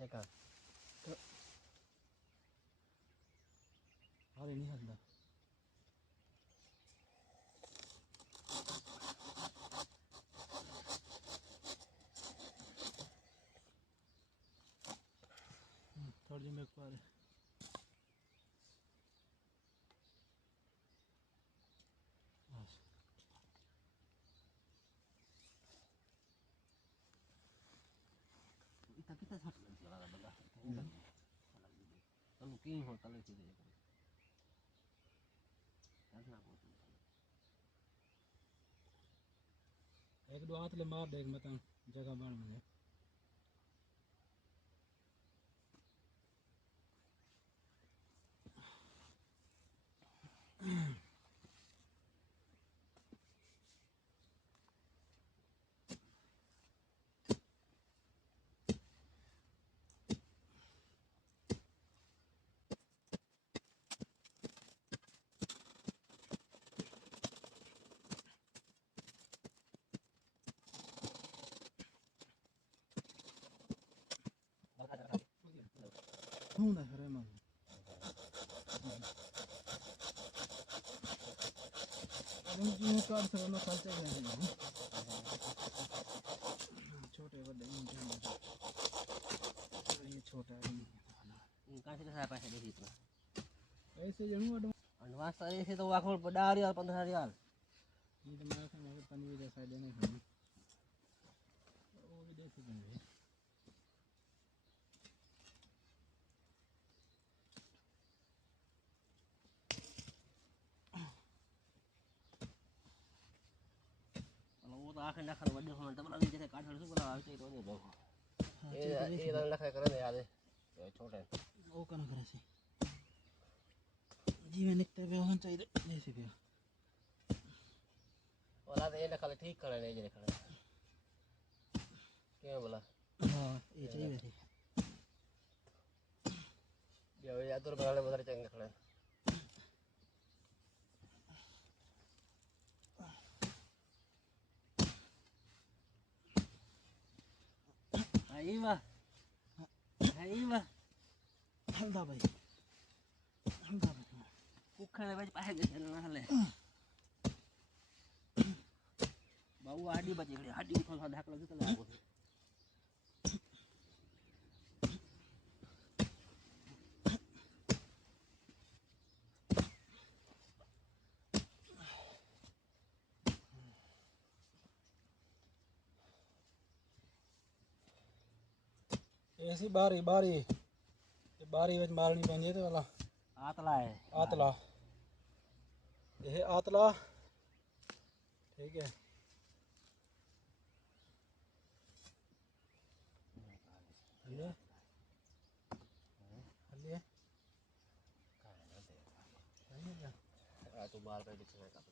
Second. Hari ini ada. थोड़ी में पर kita satu lagi lah belah. Kalau king hotel itu dia. Karena apa tu? एक दो हाथ ले मार देख मतलब जगह बन में हूँ ना हरे मार मुझे कार से ना खर्चे करने हैं छोटे बड़े ये छोटा है कहाँ से कैसा पैसे दे इतना? ऐसे जरूर अडो एडवांस ऐसे तो वाखों 10 रियाल 15 रियाल ये तो मैं खाने के पनीर जैसा देने खाने वो भी दे सकते वो तो आखिर ना खर बड़े होने तब लगी जैसे काट हड़सू बोला आते तो नहीं देखो ये तो लखा करे याद है छोटे वो करना करे से जीवन निकते पे होना चाहिए नहीं से फिर बोला तो ये ना खाली ठीक करे नहीं जरे खड़े क्या बोला हाँ ये चाहिए वैसे ये तो बनाने बदल चंगे खड़े Aima, Aima, हल्दा भाई कुखा ने बच पाए जैसे ना हले बाबू हड्डी बची गई हड्डी थोड़ा ढक लगे तो लागो ऐसी बारी बारी बारी वच मारनी पड़नी तो वाला आतला है आतला ये आतला ठीक है हल्ले हल्ले तू बाल पे बिछने का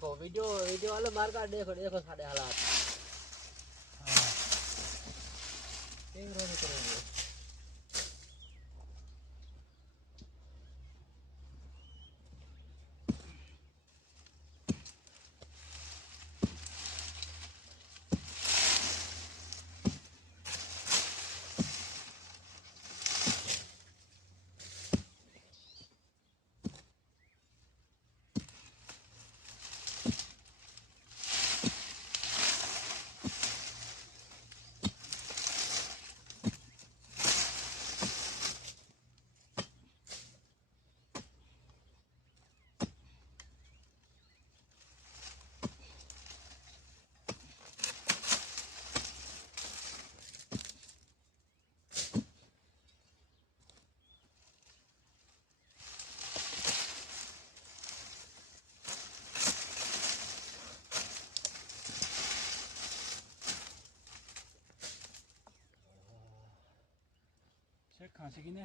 देखो वीडियो वीडियो वाले मार का देखो देखो साढ़े हालात करेंगे चेक खांसी की ने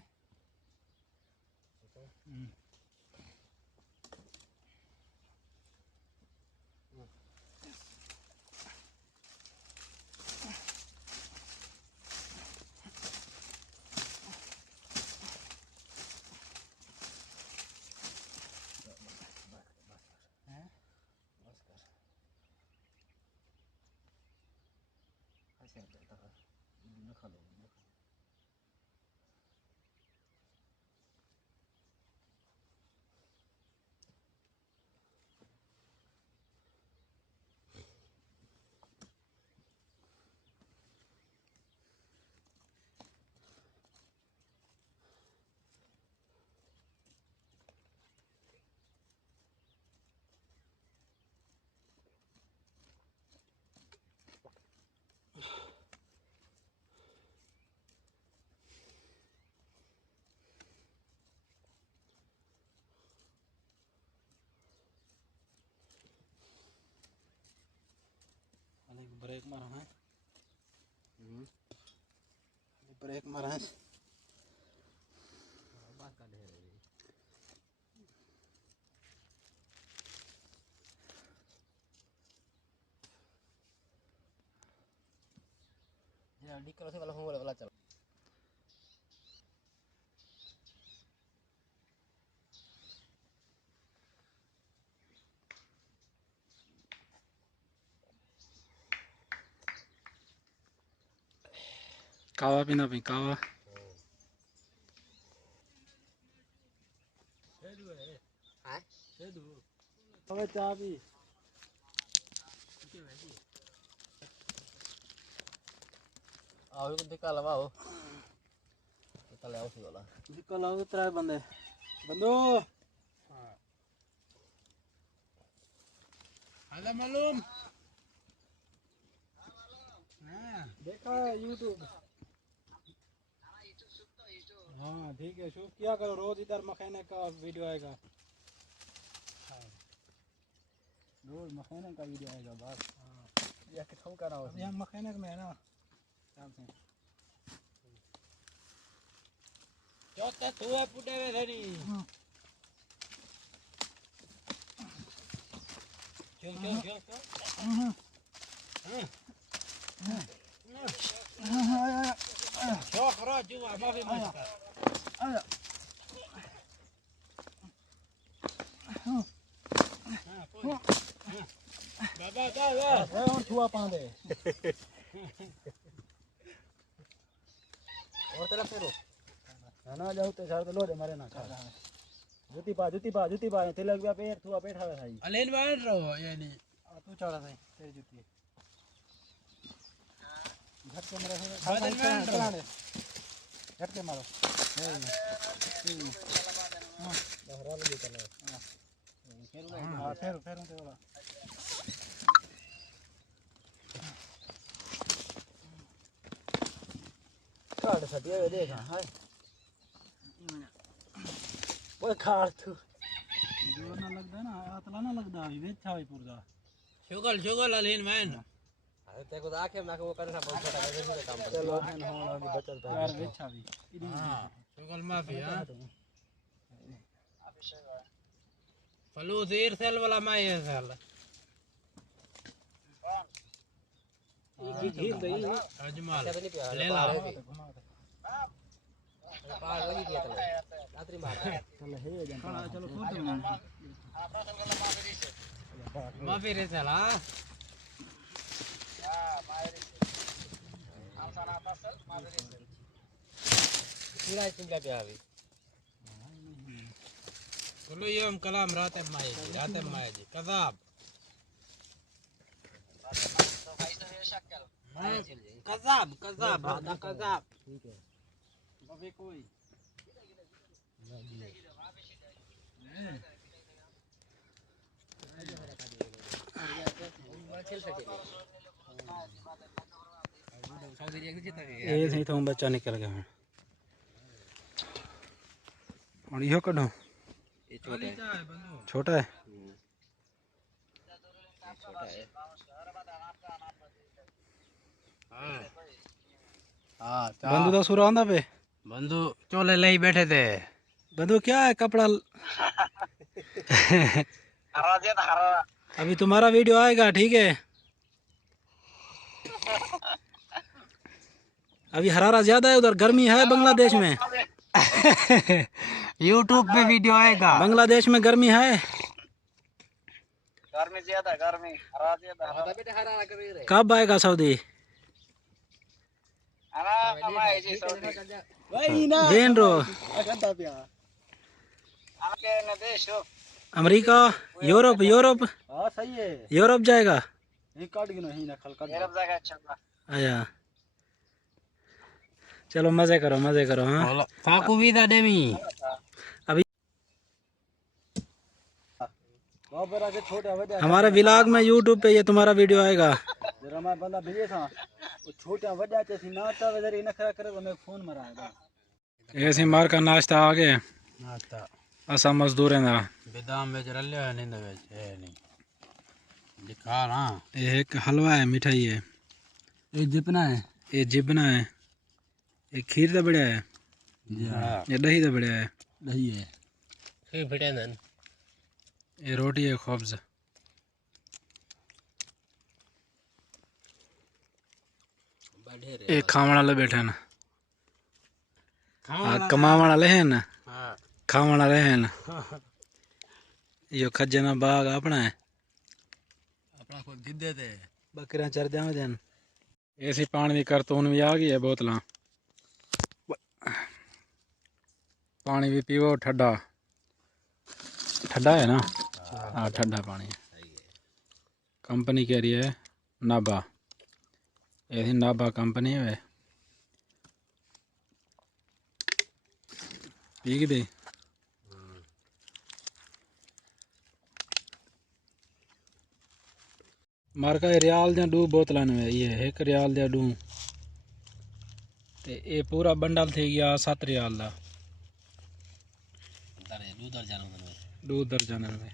ब्रेक मारा है ब्रेक मारा है बात का ढेर है ये डिक्कर से वाला हो वाला चल कावा पीना भी कावा हां હવે ચા પી आओ को दिक्का लवाओ दिक्का ले आओ सी वाला दिक्का लाओ तो त्रै बंदे बंदो आला मालूम हां देखा YouTube हाँ ठीक है शूट किया करो रोज इधर मखाने का वीडियो आएगा रोज मखाने का वीडियो आएगा बस हाँ ये किथों का रहा हो यहाँ मखाने में है ना शाम से जो तक हुआ पुटे में धरी चल चल चल चल करो जुआ माफी मत कर बाबा जा और छुआ पांदे और तरफ फेरो ना जाऊ ते सार तो लोडे मारे ना खा जूती पा तिलक पे पैर छुआ बैठावे भाई अलेन बाहर रहो यानी तू चढ़ा भाई तेरी जूती झटके मारो झटके मारो बहरा लगे चला हां फेर ते वाला काट सटिया देखा हाय वो खाड़ तू जो ना लगदा ना अतला ना लगदा अभी वेचा है पूरा शुगल अलीन मैन अरे तेको तो आके मैं वो करना बहुत छोटा कर काम पर चलो मैन हो वाली बचल था यार वेचा भी हां शुगल माफी हां फलू देर सेल वाला माय सेल घी दही अजमाल तो नहीं पिया ले ला पार लगी दिया तो रात्रि मार चलो हे जन चलो फोटो ना माफी रे चला पूरा चिंता पे आवी बोलो ये हम कलाम रात माए जी कज़ाब कज़ाब राधा कज़ाब ठीक है अबे कोई ये सही तो बच्चा निकल गया और यो कढो ये छोटा है छोटा है हां बंधु तो सुरा आंदा पे बंधु चोले ले ही बैठे थे बंधु क्या है कपड़ा अभी तुम्हारा वीडियो आएगा ठीक है अभी हरारा ज्यादा है उधर गर्मी है बांग्लादेश में यूट्यूब पे वीडियो आएगा बांग्लादेश में गर्मी है गर्मी ज्यादा गर्मी हरा ज्यादा बेटे हरा कर रहे कब आएगा सऊदी हरा कमाए जी सऊदी वही ना देन रो आके न देश हो अमेरिका यूरोप यूरोप हां सही है यूरोप जाएगा ये काट गिनो ही ना खल काट यूरोप जाएगा अच्छा आया चलो मजे करो हाँ काकू विदा देमी अभी बाबरा के छोटे बड़े हमारे व्लॉग में यूट्यूब पे ये तुम्हारा वीडियो आएगा जरा मैं बंदा भेजे था वो छोटे बड़ा चसी ना ता जरा नखरा करे तो मैं फोन मराएगा ऐसे मार का नाश्ता आ गया नाता असा मजदूर है ना बेदाम बेच रले नहीं बेच है नहीं दिखा ना ये एक हलवा है मिठाई है ये जितना है ये जिबना है ये खीर तो बढ़िया है ये दही तो बढ़िया है दही है फिर फिटे नन ये रोटी है खब्ज ये खावण वाले बैठे ना कमावण वाले हैं ना खावण वाले हैं ना यो खजना बाग अपना है अपना खुद गिद्धे थे बकरियां चर जावे ऐसी पानी की करतून भी आ गई है बोतलां पानी भी पीवो ठंडा ठंडा है ना हाँ ठंडा पानी कंपनी कह रही है नाभा ऐसी नाभा कंपनी है पी के दे मारका रियाल दियां 2 बोतलां ने ये 1 रियाल दियां 2 ते ये पूरा बंडल थी गया 7 रियाल दा 2 दर्जन में